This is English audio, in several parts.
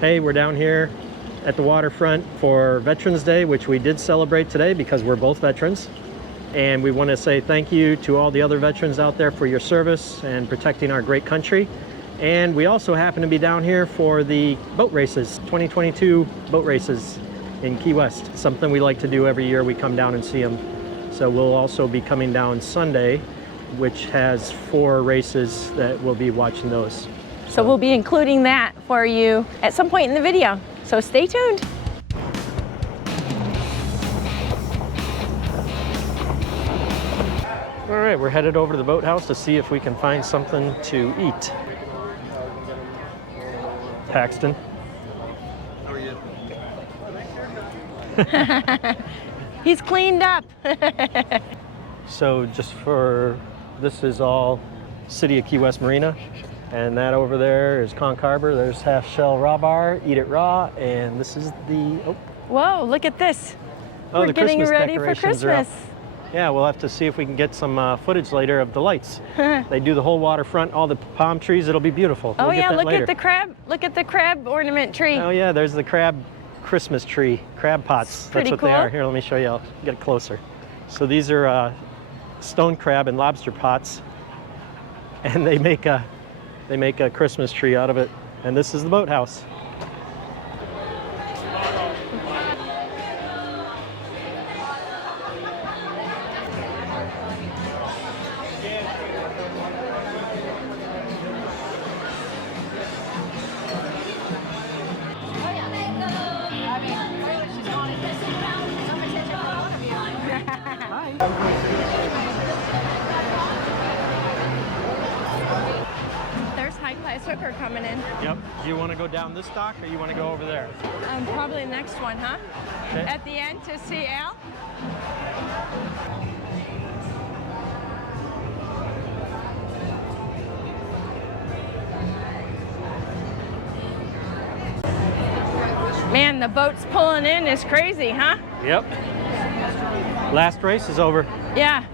Hey, we're down here at the Waterfront for Veterans Day, which we did celebrate today because we're both veterans. And we want to say thank you to all the other veterans out there for your service and protecting our great country. And we also happen to be down here for the boat races, 2022 boat races in Key West. Something we like to do every year. We come down and see them. So we'll also be coming down Sunday, which has 4 races that we'll be watching those. So we'll be including that for you at some point in the video. So stay tuned. All right, we're headed over to the boathouse to see if we can find something to eat. Paxton. How are you? He's cleaned up. So just for, this is all City of Key West Marina. And that over there is Conch Harbor. There's half shell raw bar, eat it raw. And this is the, oh. Whoa, look at this. Oh, We're the getting Christmas ready for decorations are up. Christmas. Yeah, we'll have to see if we can get some footage later of the lights. They do the whole waterfront, all the palm trees. It'll be beautiful. Oh we'll yeah, get that look later. at the crab. Look at the crab ornament tree. Oh yeah, there's the crab Christmas tree, crab pots. Pretty That's what cool. they are. Here, let me show you. I'll get it closer. So these are stone crab and lobster pots, and they make a Christmas tree out of it. And this is the boathouse. There's high-class hooker coming in. Yep. Do you want to go down this dock or you want to go over there? Probably the next one, huh? Okay. At the end to see Al. Man, the boat's pulling in is crazy, huh? Yep. Last race is over. Yeah.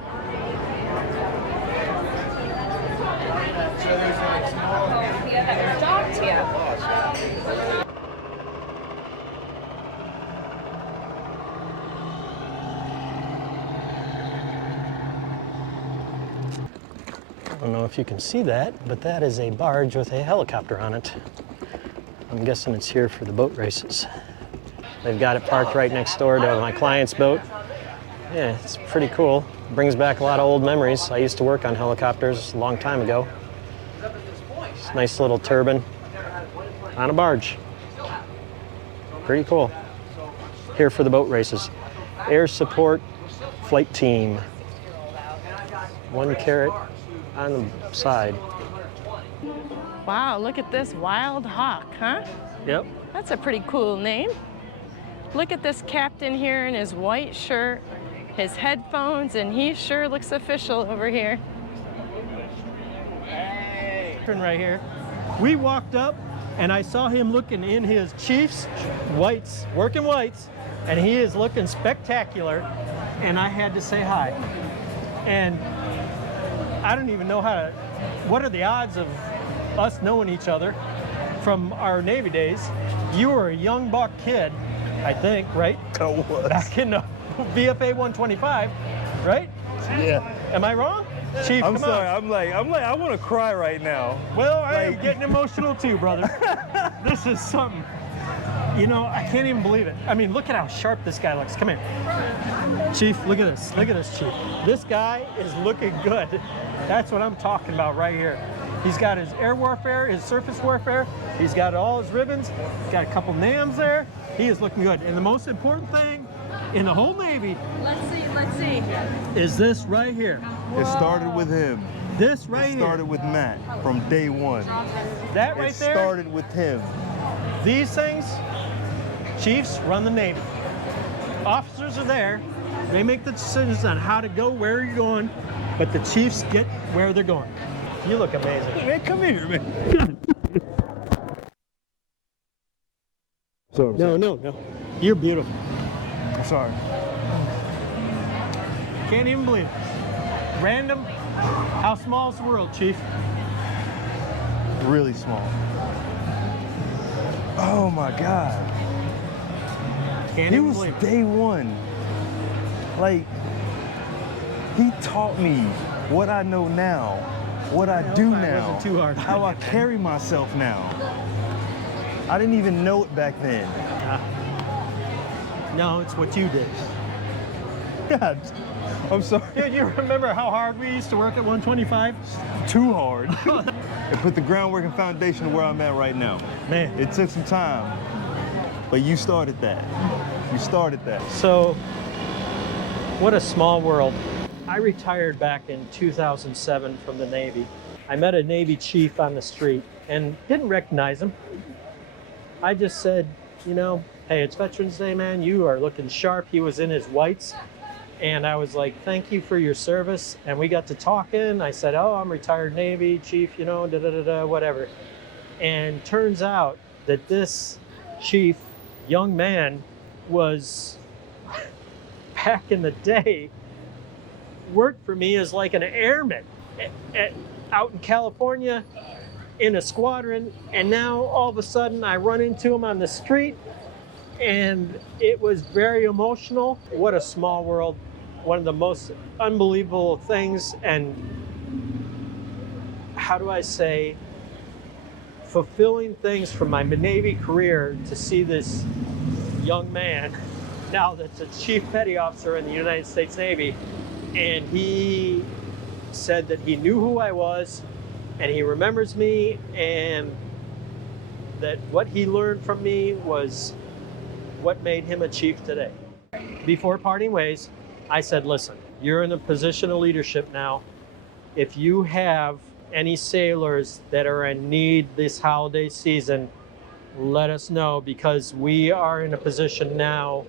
I don't know if you can see that, but that is a barge with a helicopter on it. I'm guessing it's here for the boat races. They've got it parked right next door to my client's boat. Yeah, it's pretty cool. Brings back a lot of old memories. I used to work on helicopters a long time ago. It's a nice little turbine on a barge. Pretty cool. Here for the boat races. Air Support Flight Team. 1 carat on the side. Wow, look at this Wild Hawk, huh? Yep. That's a pretty cool name. Look at this captain here in his white shirt, his headphones, and he sure looks official over here. Hey. Right here. We walked up and I saw him looking in his Chiefs whites, working whites, and he is looking spectacular, and I had to say hi. And I don't even know what are the odds of us knowing each other from our Navy days. You were a young buck kid, I think, right? I was. Back in VFA 125, right? Yeah. Am I wrong? Chief, I'm come sorry. on. I'm like, I want to cry right now. Well, I am getting emotional too, brother. This is something. You know, I can't even believe it. I mean, look at how sharp this guy looks. Come here. Chief, look at this. Look at this, Chief. This guy is looking good. That's what I'm talking about right here. He's got his air warfare, his surface warfare. He's got all his ribbons. He's got a couple NAMs there. He is looking good. And the most important thing in the whole Navy, Let's see. is this right here. It started with him. This right It here. started with Matt from day one. That right It there. started with him. These things, Chiefs run the Navy. Officers are there. They make the decisions on how to go, where you're going, but the Chiefs get where they're going. You look amazing. Man, come here, man. Sorry. No. You're beautiful. I'm sorry. Can't even believe it. Random. How small is the world, Chief? Really small. Oh my God. Can't He even was believe it. day one. Like, he taught me what I know now, what I do hope I now, wasn't too hard on how I you, man. carry myself now. I didn't even know it back then. No, it's what you did. God, I'm sorry. Dude, you remember how hard we used to work at 125? Too hard. It put the groundwork and foundation of where I'm at right now. Man. It took some time, but you started that. You started that. So, what a small world. I retired back in 2007 from the Navy. I met a Navy chief on the street and didn't recognize him. I just said, you know, hey, it's Veterans Day, man. You are looking sharp. He was in his whites. And I was like, thank you for your service. And we got to talking. I said, oh, I'm retired Navy chief, you know, whatever. And turns out that this chief, young man, was back in the day, worked for me as like an airman out in California in a squadron. And now all of a sudden I run into him on the street. And it was very emotional. What a small world. One of the most unbelievable things, and how do I say, fulfilling things from my Navy career to see this young man now that's a chief petty officer in the United States Navy. And he said that he knew who I was and he remembers me, and that what he learned from me was what made him a chief today. Before parting ways, I said, listen, you're in a position of leadership now. If you have any sailors that are in need this holiday season, let us know, because we are in a position now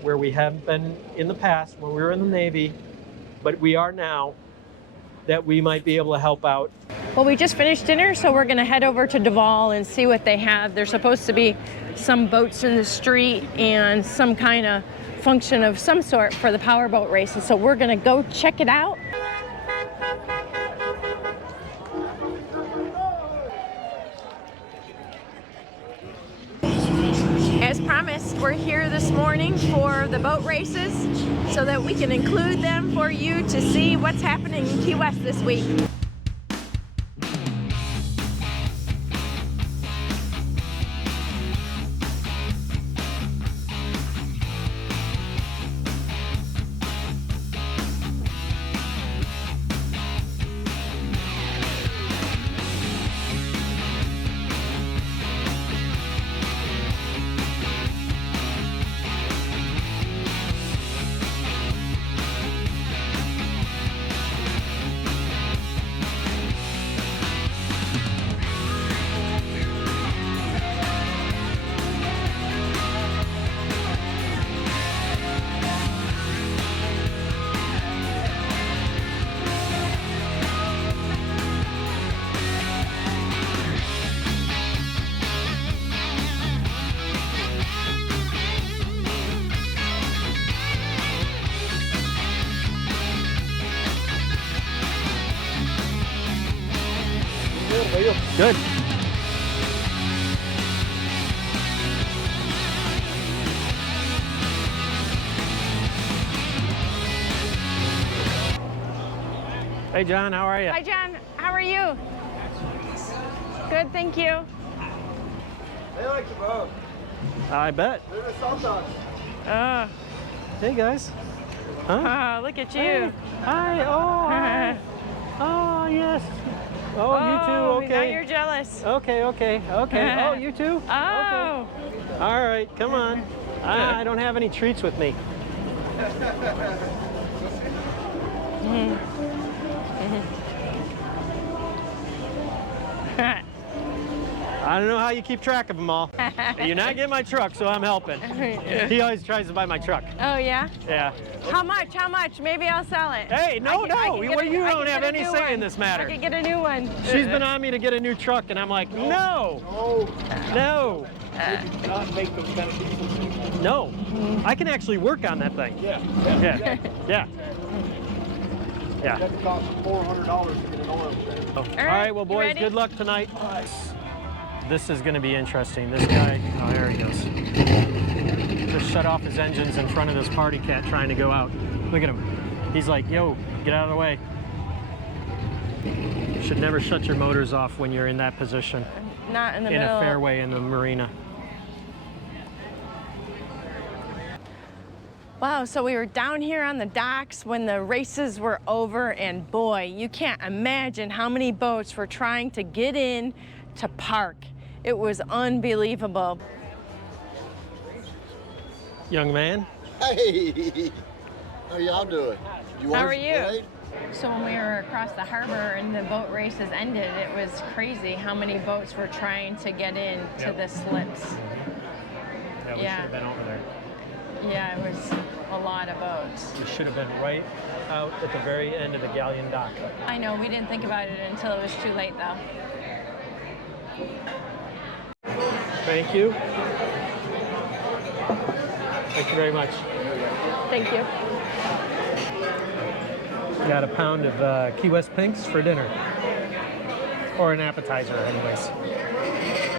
where we haven't been in the past when we were in the Navy, but we are now, that we might be able to help out. Well, we just finished dinner, so we're gonna head over to Duval and see what they have. There's supposed to be some boats in the street and some kind of function of some sort for the powerboat races. So we're gonna go check it out. As promised, we're here this morning for the boat races so that we can include them for you to see what's happening in Key West this week. Good. Hey John, how are you? Hi John, how are you? Good, thank you. They like the boat. I bet. They're the sometimes. Hey guys. Huh? Look at you. Hey. Hi. Oh, hi. Oh, yes. Oh, you too. Now Okay. you're jealous. Okay. Oh, you too? Oh. Okay. All right, come on. I don't have any treats with me. I don't know how you keep track of them all. You're not getting my truck, so I'm helping. He always tries to buy my truck. Oh yeah? Yeah. How much? How much? Maybe I'll sell it. Hey, no. You don't have any say in this matter. I can get a new one. She's been on me to get a new truck, and I'm like, no. No. I can actually work on that thing. Yeah. That costs $400 to get an oil change. All right, well, boys, ready? good luck tonight. This is going to be interesting. This guy, oh, there he goes. Just shut off his engines in front of this party cat trying to go out. Look at him. He's like, yo, get out of the way. You should never shut your motors off when you're in that position. Not in the In middle. a fairway in the marina. Wow, so we were down here on the docks when the races were over, and boy, you can't imagine how many boats were trying to get in to park. It was unbelievable. Young man. Hey, how y'all doing? How are you? So when we were across the harbor and the boat races ended, it was crazy how many boats were trying to get in to the slips. Yeah, we should have been over there. Yeah, it was a lot of boats. We should have been right out at the very end of the galleon dock. I know, we didn't think about it until it was too late though. Thank you. Thank you very much. Thank you. Got a pound of Key West Pinks for dinner. Or an appetizer, anyways.